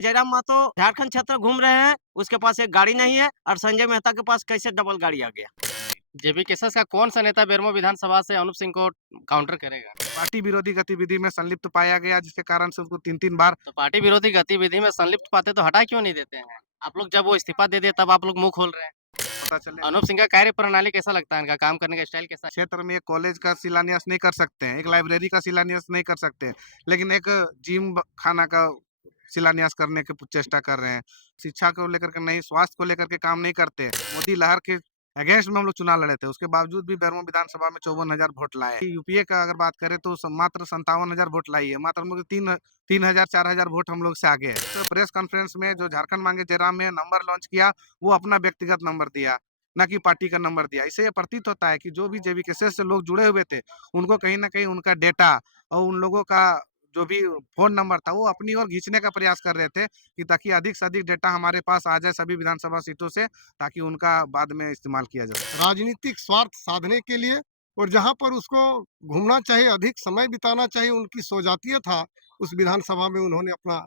जयराम महतो झारखंड क्षेत्र घूम रहे हैं, उसके पास एक गाड़ी नहीं है और संजय मेहता के पास कैसे डबल गाड़ी आ गया? जेपी केसस का कौन-सा नेता बेरमो विधानसभा से अनूप सिंह को काउंटर करेगा? पार्टी विरोधी गतिविधि में संलिप्त पाया गया जिसके कारण से उसको 3-3 बार तो पार्टी विरोधी गतिविधि में संलिप्त पाते तो हटा क्यों नहीं देते हैं? आप लोग जब वो इस्तीफा दे दिए तब आप लोग मुँह खोल रहे हैं। पता चले अनूप सिंह का कार्यप्रणाली कैसा लगता है इनका? काम करने का स्टाइल कैसा है? क्षेत्र में एक कॉलेज का शिलान्यास नहीं कर सकते हैं, एक लाइब्रेरी का शिलान्यास नहीं कर सकते हैं, लेकिन एक जिम खाना का शिलान्यास करने की चेष्टा कर रहे हैं। शिक्षा को लेकर के नहीं, स्वास्थ्य को लेकर के काम नहीं करते हैं। मोदी लहर के अगेंस्ट में हम लोग चुनाव लड़े थे, उसके बावजूद भी बेरमो विधानसभा में 54,000 वोट लाए। यूपीए का अगर बात करें तो मात्र 57,000 वोट लाई है, मात्र हम लोग 3,000 4,000 वोट हम लोग से आगे है। तो प्रेस कॉन्फ्रेंस में जो झारखंड मांगे जयराम में नंबर लॉन्च किया, वो अपना व्यक्तिगत नंबर दिया, ना कि पार्टी का नंबर दिया। इससे ये प्रतीत होता है कि जो भी जेवीकेसी से लोग जुड़े हुए थे, उनको कहीं न कहीं उनका डेटा और उन लोगों का जो भी फ़ोन नंबर था, वो अपनी ओर खींचने का प्रयास कर रहे थे कि ताकि अधिक से अधिक डेटा हमारे पास आ जाए सभी विधानसभा सीटों से, ताकि उनका बाद में इस्तेमाल किया जा सके। राजनीतिक स्वार्थ साधने के लिए और जहाँ पर उसको घूमना चाहिए, अधिक समय बिताना चाहिए, उनकी सोजातीय था, उस विधानसभा में उन्होंने अपना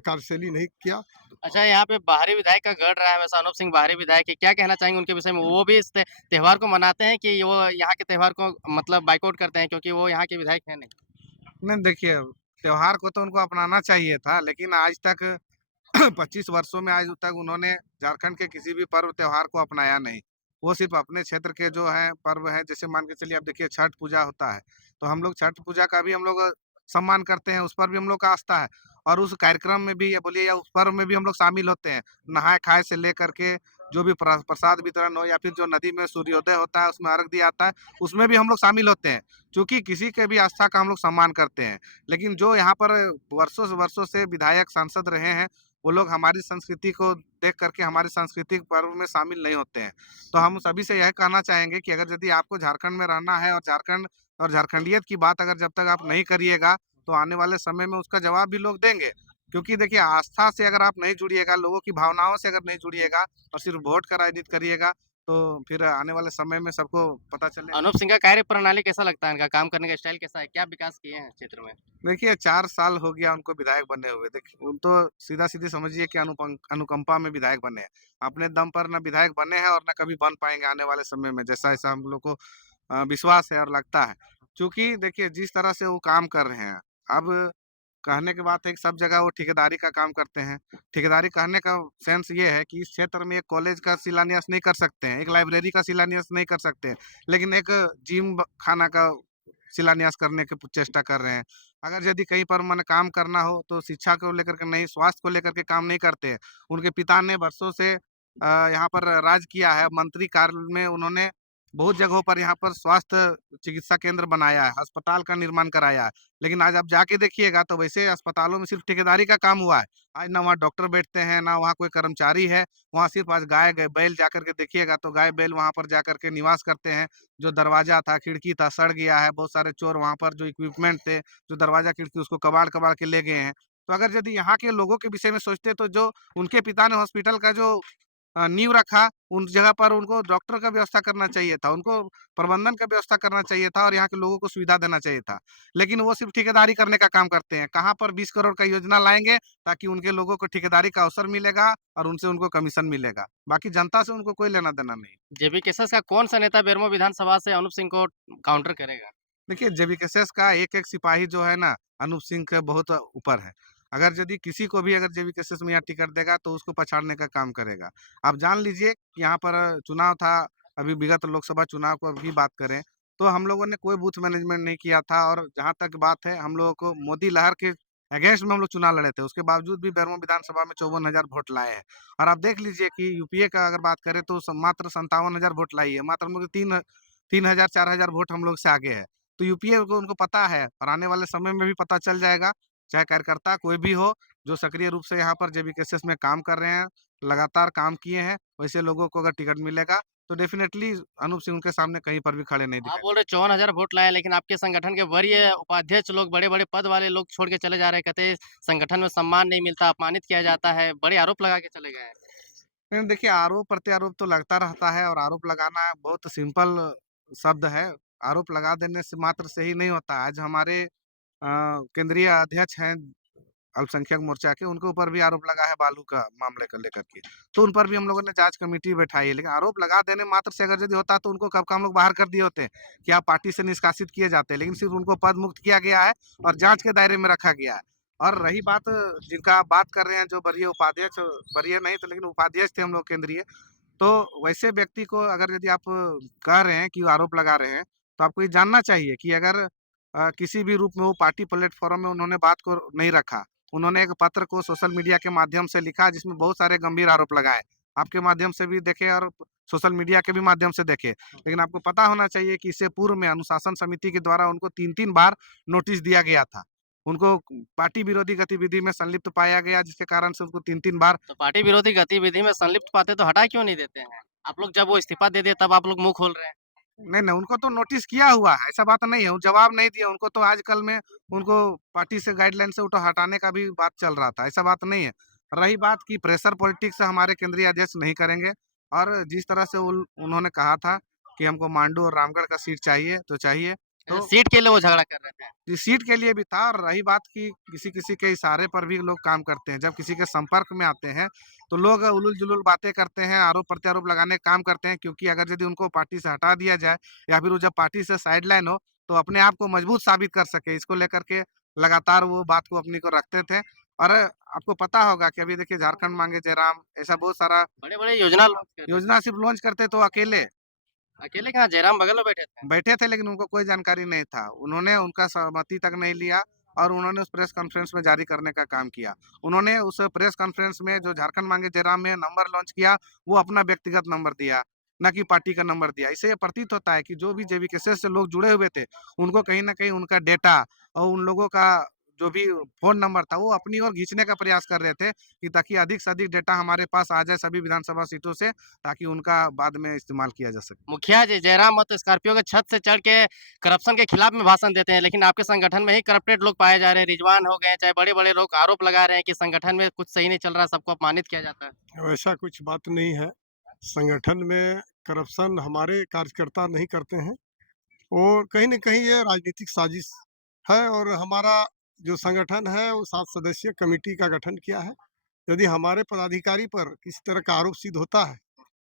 कार्यशैली नहीं किया। अच्छा, यहाँ पे बाहरी विधायक का गढ़ रहा है वैसे अनूप सिंह बाहरी विधायक है, क्या कहना चाहेंगे उनके विषय में? वो भी इस त्योहार को मनाते हैं कि वो यहाँ के त्योहार को मतलब बायकॉट करते हैं क्योंकि वो यहाँ के विधायक हैं नहीं? नहीं देखिए, त्योहार को तो उनको अपनाना चाहिए था, लेकिन आज तक 25 वर्षों में आज तक उन्होंने झारखंड के किसी भी पर्व त्योहार को अपनाया नहीं। वो सिर्फ़ अपने क्षेत्र के जो हैं पर्व हैं, जैसे मान के चलिए आप देखिए छठ पूजा होता है, तो हम लोग छठ पूजा का भी हम लोग सम्मान करते हैं, उस पर भी हम लोग का आस्था है और उस कार्यक्रम में भी या बोलिए या उस पर्व में भी हम लोग शामिल होते हैं। नहाए-खाए से लेकर के जो भी प्रसाद वितरण हो या फिर जो नदी में सूर्योदय होता है, उसमें अर्घ दिया जाता है, उसमें भी हम लोग शामिल होते हैं। चूँकि किसी के भी आस्था का हम लोग सम्मान करते हैं। लेकिन जो यहाँ पर वर्षों से विधायक, सांसद रहे हैं, वो लोग हमारी संस्कृति को देख करके हमारे सांस्कृतिक पर्व में शामिल नहीं होते हैं। तो हम सभी से यह कहना चाहेंगे कि अगर यदि आपको झारखंड में रहना है और झारखंडियत की बात अगर जब तक आप नहीं करिएगा, तो आने वाले समय में उसका जवाब भी लोग देंगे। क्योंकि देखिए आस्था से अगर आप नहीं जुड़िएगा, लोगों की भावनाओं से अगर नहीं जुड़िएगा और सिर्फ़ वोट का राजनीति करिएगा, तो फिर आने वाले समय में सबको पता चलेगा। अनूप सिंह का कार्यप्रणाली कैसा लगता है इनका? काम करने का स्टाइल कैसा है? क्या विकास किए हैं क्षेत्र में? देखिए 4 साल हो गया उनको विधायक बने हुए। देखिए उन तो सीधा-सीधी समझिए कि अनुकंपा में विधायक बने हैं। अपने दम पर ना विधायक बने हैं और ना कभी बन पाएँगे आने वाले समय में, जैसा-जैसा हम लोग को विश्वास है और लगता है। चूँकि देखिए जिस तरह से वो काम कर रहे हैं, अब कहने की बात है कि सब जगह वो ठेकेदारी का काम करते हैं। ठेकेदारी कहने का सेंस ये है कि इस क्षेत्र में एक कॉलेज का शिलान्यास नहीं कर सकते हैं, एक लाइब्रेरी का शिलान्यास नहीं कर सकते हैं, लेकिन एक जिम खाना का शिलान्यास करने की चेष्टा कर रहे हैं। अगर यदि कहीं पर माने काम करना हो तो शिक्षा को लेकर के नहीं, स्वास्थ्य को लेकर के काम नहीं करते हैं। उनके पिता ने वर्षों से यहाँ पर राज किया है, मंत्री कार्य में उन्होंने बहुत जगहों पर यहाँ पर स्वास्थ्य चिकित्सा केंद्र बनाया है, अस्पताल का निर्माण कराया है। लेकिन आज आप जाके देखिएगा तो वैसे अस्पतालों में सिर्फ़ ठेकेदारी का काम हुआ है। आज ना वहाँ डॉक्टर बैठते हैं, ना वहाँ कोई कर्मचारी है। वहाँ सिर्फ़ आज गाय, बैल जाकर के देखिएगा तो गाय-बैल वहाँ पर जाकर के निवास करते हैं। जो दरवाज़ा था, खिड़की था, सड़ गया है। बहुत सारे चोर वहाँ पर जो इक्विपमेंट थे, जो दरवाज़ा, खिड़की उसको कबाड़-कबाड़ के ले गए हैं। तो अगर यदि यहाँ के लोगों के विषय में सोचते तो जो उनके पिता ने हॉस्पिटल का जो नींव रखा, उन जगह पर उनको डॉक्टर का व्यवस्था करना चाहिए था, उनको प्रबंधन का व्यवस्था करना चाहिए था और यहाँ के लोगों को सुविधा देना चाहिए था। लेकिन वो सिर्फ़ ठेकेदारी करने का काम करते हैं। कहाँ पर 20 करोड़ का योजना लाएँगे ताकि उनके लोगों को ठेकेदारी का अवसर मिलेगा और उनसे उनको कमीशन मिलेगा। बाकी जनता से उनको कोई लेना-देना नहीं। जेपी केसस का कौन-सा नेता बेरमो विधानसभा से अनूप सिंह को काउंटर करेगा? देखिए, जेवीकेसेस का एक-एक सिपाही जो है ना, अनूप सिंह के बहुत ऊपर है। अगर यदि किसी को भी अगर जेवीकेसेस में यहाँ टिकट देगा, तो उसको पछाड़ने का काम करेगा। आप जान लीजिए कि यहाँ पर चुनाव था, अभी विगत लोकसभा चुनाव को भी बात करें, तो हम लोगों ने कोई बूथ मैनेजमेंट नहीं किया था और जहाँ तक बात है, हम लोगों को मोदी लहर के अगेंस्ट में हम लोग चुनाव लड़े थे। उसके बावजूद भी बेरमो विधानसभा में 54,000 वोट लाए हैं और आप देख लीजिए कि यूपीए का अगर बात करें, तो मात्र 57,000 वोट लाई है। मात्र हम लोग 3,000 4,000 वोट हम लोग से आगे है। तो यूपीए को उनको पता है और आने वाले समय में भी पता चल जाएगा, चाहे कार्यकर्ता कोई भी हो, जो सक्रिय रूप से यहाँ पर जेवीकेसेस में काम कर रहे हैं, लगातार काम किए हैं, वैसे लोगों को अगर टिकट मिलेगा, तो डेफ़िनेटली अनूप सिंह उनके सामने कहीं पर भी खड़े नहीं आप दिखाई बोल रहे 54,000 वोट लाए लेकिन आपके संगठन के वरीय उपाध्यक्ष लोग बड़े-बड़े पद वाले लोग छोड़ के चले जा रहे हैं, कहते हैं संगठन में सम्मान नहीं मिलता, अपमानित किया जाता है, बड़े आरोप लगा के चले गए हैं। नहीं देखिए, आरोप-प्रत्यारोप तो लगता रहता है और आरोप लगाना बहुत सिंपल शब्द है। आरोप लगा देने से मात्र से ही नहीं होता। आज हमारे केंद्रीय अध्यक्ष हैं अल्पसंख्यक मोर्चा के, उनके ऊपर भी आरोप लगा है बालू का मामले को लेकर के। तो उन पर भी हम लोगों ने जांच कमेटी बैठाई है, लेकिन आरोप लगा देने मात्र से अगर यदि होता तो उनको कब का हम लोग बाहर कर दिए होते कि आप पार्टी से निष्कासित किए जाते, लेकिन सिर्फ उनको पद मुक्त किया गया है और जांच के दायरे में रखा गया है। और रही बात जिनका आप बात कर रहे हैं, जो वरीय उपाध्यक्ष, वरीय नहीं थे लेकिन उपाध्यक्ष थे हम लोग केंद्रीय, तो वैसे व्यक्ति को अगर यदि आप कह रहे हैं कि वो आरोप लगा रहे हैं, तो आपको ये जानना चाहिए कि अगर किसी भी रूप में वो पार्टी प्लेटफॉर्म में उन्होंने बात को नहीं रखा। उन्होंने एक पत्र को सोशल मीडिया के माध्यम से लिखा जिसमें बहुत सारे गंभीर आरोप लगाए। आपके माध्यम से भी देखे और सोशल मीडिया के भी माध्यम से देखे। लेकिन आपको पता होना चाहिए कि इससे पूर्व में अनुशासन समिति के द्वारा उनको 3-3 बार नोटिस दिया गया था। उनको पार्टी विरोधी गतिविधि में संलिप्त पाया गया, जिसके कारण से उनको 3-3 बार तो पार्टी विरोधी गतिविधि में संलिप्त पाते तो हटा क्यों नहीं देते हैं? आप लोग जब वो इस्तीफा दे दिए तब आप लोग मुँह खोल रहे हैं। नहीं, नहीं, उनको तो नोटिस किया हुआ है, ऐसा बात नहीं है, वो जवाब नहीं दिया। उनको तो आजकल में उनको पार्टी से गाइडलाइन से उठा हटाने का भी बात चल रहा था, ऐसा बात नहीं है। रही बात कि प्रेशर पॉलिटिक्स हमारे केंद्रीय अध्यक्ष नहीं करेंगे, और जिस तरह से उन्होंने कहा था कि हमको मांडू और रामगढ़ का सीट चाहिए, तो चाहिए। तो तो सीट के लिए वो झगड़ा कर रहे थे। जी, सीट के लिए भी था, और रही बात कि किसी-किसी के इशारे पर भी लोग काम करते हैं। जब किसी के संपर्क में आते हैं, तो लोग उलूल-जुलूल बातें करते हैं, आरोप-प्रत्यारोप लगाने का काम करते हैं, क्योंकि अगर यदि उनको पार्टी से हटा दिया जाए या फिर वो जब पार्टी से साइडलाइन हो, तो अपने आप को मजबूत साबित कर सके। इसको लेकर के लगातार वो बात को अपनी को रखते थे। और आपको पता होगा कि अभी देखिए झारखंड मांगे जयराम, ऐसा बहुत सारा बड़े-बड़े योजना लॉन्च कर रहे योजना सिर्फ लॉन्च करते तो अकेले थे। अकेले कहाँ जयराम बगल में बैठे थे। बैठे थे, लेकिन उनको कोई जानकारी नहीं था। उन्होंने उनका सहमति तक नहीं लिया और उन्होंने उस प्रेस कॉन्फ्रेंस में जारी करने का काम किया। उन्होंने उस प्रेस कॉन्फ्रेंस में जो झारखंड मांगे जयराम में नंबर लॉन्च किया, वो अपना व्यक्तिगत नंबर दिया, ना कि पार्टी का नंबर दिया। इससे ये प्रतीत होता है कि जो भी जेवीकेसे से लोग जुड़े हुए थे, उनको कहीं न कहीं उनका डेटा और उन लोगों का जो भी फ़ोन नंबर था, वो अपनी ओर खींचने का प्रयास कर रहे थे, कि ताकि अधिक से अधिक डेटा हमारे पास आ जाए सभी विधानसभा सीटों से, ताकि उनका बाद में इस्तेमाल किया जा सके। मुखिया जी जयराम मत स्कॉर्पियो के छत से चढ़ के करप्शन के खिलाफ में भाषण देते हैं, लेकिन आपके संगठन में ही करप्टेड लोग पाए जा रहे हैं। रिजवान हो गए, चाहे बड़े-बड़े लोग आरोप लगा रहे हैं कि संगठन में कुछ सही नहीं चल रहा, सबको अपमानित किया जाता है। वैसा कुछ बात नहीं है। संगठन में करप्शन हमारे कार्यकर्ता नहीं करते हैं, और कहीं न कहीं ये राजनीतिक साजिश है। और हमारा जो संगठन है वो 7 सदस्यीय कमेटी का गठन किया है। यदि हमारे पदाधिकारी पर किसी तरह का आरोप सिद्ध होता है,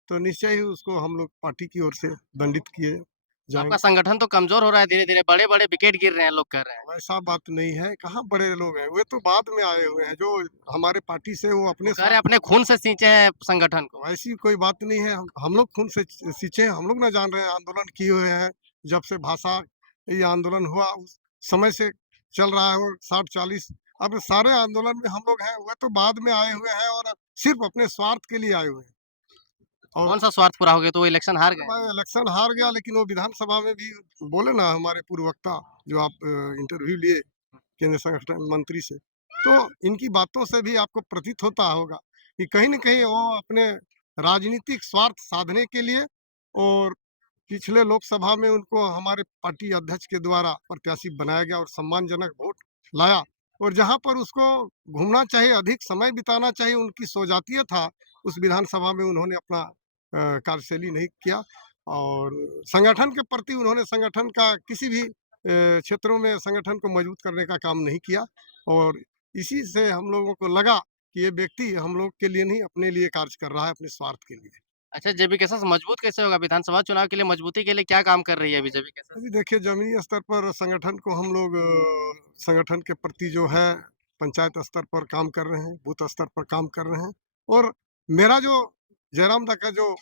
तो निश्चय ही उसको हम लोग पार्टी की ओर से दंडित किए तो आपका जाएँगे। संगठन तो कमज़ोर हो रहा है धीरे-धीरे, बड़े-बड़े विकेट गिर रहे हैं लोग कह रहे हैं। वैसा बात नहीं है, कहाँ बड़े लोग हैं, वे तो बाद में आए हुए हैं, जो हमारे पार्टी से वो वो अपने कह रहे हैं अपने खून से सींचे हैं संगठन को। वैसी कोई बात नहीं है। हम लोग खून से सींचे हैं, हम लोग ना जान रहे हैं, आंदोलन किए हुए हैं। जब से भाषा ये आंदोलन हुआ उस समय से चल रहा है, और 60-40 अब सारे आंदोलन में हम लोग हैं, वो तो बाद में आए हुए हैं और सिर्फ़ अपने स्वार्थ के लिए आए हुए हैं। और कौन-सा स्वार्थ पूरा हो गया तो वो इलेक्शन हार गए। मैं इलेक्शन हार गया, लेकिन वो विधानसभा में भी बोले ना हमारे पूर्व वक्ता, जो आप इंटरव्यू लिए केंद्रीय संगठन मंत्री से, तो इनकी बातों से भी आपको प्रतीत होता होगा कि कहीं न कहीं वो अपने राजनीतिक स्वार्थ साधने के लिए, और पिछले लोकसभा में उनको हमारे पार्टी अध्यक्ष के द्वारा प्रत्याशी बनाया गया और सम्मानजनक वोट लाया, और जहाँ पर उसको घूमना चाहिए, अधिक समय बिताना चाहिए, उनकी सौजातीय था, उस विधानसभा में उन्होंने अपना कार्यशैली नहीं किया। और संगठन के प्रति उन्होंने संगठन का किसी भी क्षेत्रों में संगठन को मजबूत करने का काम नहीं किया, और इसी से हम लोगों को लगा कि ये व्यक्ति हम लोग के लिए नहीं, अपने लिए कार्य कर रहा है, अपने स्वार्थ के लिए। अच्छा जेबीकेएसएस मजबूत कैसे होगा? विधानसभा चुनाव के लिए मजबूती के लिए क्या काम कर रही है अभी जेबीकेएसएस? अभी देखिए, ज़मीनी स्तर पर संगठन को हम लोग संगठन के प्रति जो है पंचायत स्तर पर काम कर रहे हैं, बूथ स्तर पर काम कर रहे हैं, और मेरा जो जयराम दा का जो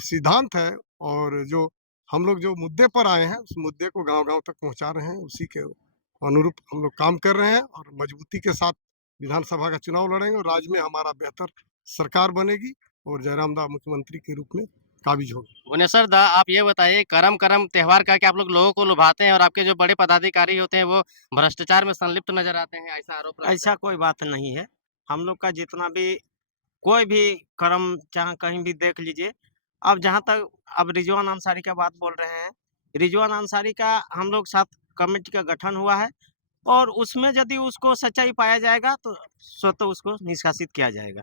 सिद्धांत है, और जो हम लोग जो मुद्दे पर आए हैं, उस मुद्दे को गाँव-गाँव तक पहुँचा रहे हैं, उसी के अनुरूप हम लोग काम कर रहे हैं, और मजबूती के साथ विधानसभा का चुनाव लड़ेंगे, और राज्य में हमारा बेहतर सरकार बनेगी, और जयराम दा मुख्यमंत्री के रूप में काबिज होगी। भुवनेश्वर दा आप ये बताइए करम त्योहार का कि आप लोग लोगों को लुभाते हैं और आपके जो बड़े पदाधिकारी होते हैं वो भ्रष्टाचार में संलिप्त नज़र आते हैं, ऐसा आरोप लगता है। ऐसा कोई बात नहीं है। हम लोग का जितना भी कोई भी कर्म चाहे कहीं भी देख लीजिए। अब जहाँ तक अब रिजवान अंसारी का बात बोल रहे हैं, रिजवान अंसारी का हम लोग साथ कमेटी का गठन हुआ है, और उसमें यदि उसको सच्चाई पाया जाएगा तो स्वतः उसको निष्कासित किया जाएगा।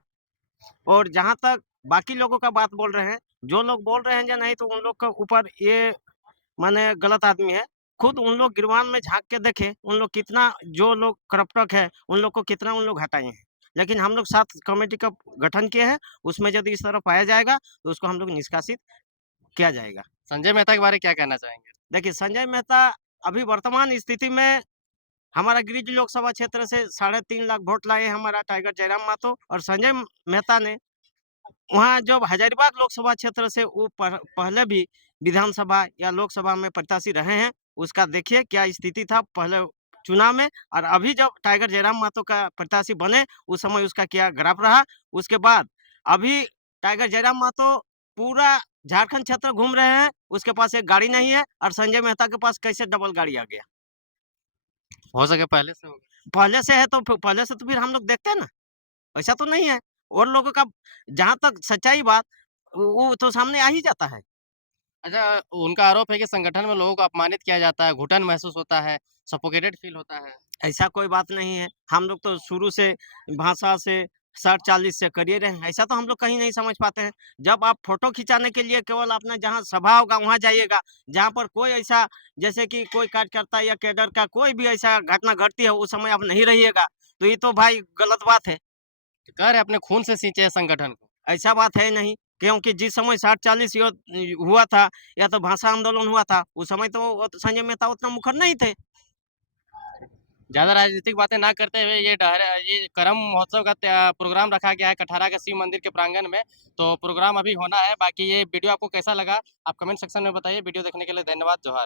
और जहाँ तक बाकी लोगों का बात बोल रहे हैं, जो लोग बोल रहे हैं या नहीं, तो उन लोग के ऊपर ये माने गलत आदमी है, खुद उन लोग गिरवान में झाँक के देखें, उन लोग कितना जो लोग करप्टक है, उन लोग को कितना उन लोग हटाए हैं। लेकिन हम लोग 7 कमेटी का गठन किए हैं, उसमें यदि इस तरह पाया जाएगा, तो उसको हम लोग निष्कासित किया जाएगा। संजय मेहता के बारे में क्या कहना चाहेंगे? देखिए, संजय मेहता अभी वर्तमान स्थिति में हमारा गिरिडीह लोकसभा क्षेत्र से 3.5 लाख वोट लाए हैं हमारा टाइगर जयराम महतो, और संजय मेहता ने वहाँ जब हजारीबाग लोकसभा क्षेत्र से वो पहले भी विधानसभा या लोकसभा में प्रत्याशी रहे हैं, उसका देखिए क्या स्थिति था पहले चुनाव में, और अभी जब टाइगर जयराम महतो का प्रत्याशी बने, उस समय उसका क्या ग्राफ रहा। उसके बाद अभी टाइगर जयराम महतो पूरा झारखंड क्षेत्र घूम रहे हैं, उसके पास एक गाड़ी नहीं है, और संजय मेहता के पास कैसे डबल गाड़ी आ गया? हो सके पहले से हो। पहले से है तो पहले से तो फिर हम लोग देखते हैं ना, ऐसा तो नहीं है। और लोगों का जहाँ तक सच्चाई बात, वो तो सामने आ ही जाता है। अच्छा, उनका आरोप है कि संगठन में लोगों को अपमानित किया जाता है, घुटन महसूस होता है, सफोकेटेड फील होता है। ऐसा कोई बात नहीं है। हम लोग तो शुरू से भाषा से 60-40 से करिए रहे हैं, ऐसा तो हम लोग कहीं नहीं समझ पाते हैं। जब आप फ़ोटो खिंचाने के लिए केवल अपना जहाँ सभा होगा वहाँ जाइएगा, जहाँ पर कोई ऐसा जैसे कि कोई कार्यकर्ता या कैडर का कोई भी ऐसा घटना घटती है, उस समय आप नहीं रहिएगा, तो ये तो भाई गलत बात है। कह रहे अपने खून से सींचे हैं संगठन को। ऐसा बात है नहीं, क्योंकि जिस समय 60-40 हुआ था या तो भाषा आंदोलन हुआ था, उस समय तो वो तो संजय मेहता उतना मुखर नहीं थे। ज़्यादा राजनीतिक बातें ना करते हुए ये करम महोत्सव का प्रोग्राम रखा गया है कटहरा के शिव मंदिर के प्रांगण में। तो प्रोग्राम अभी होना है, बाकी ये वीडियो आपको कैसा लगा आप कमेंट सेक्शन में बताइए। वीडियो देखने के लिए धन्यवाद, जोहार।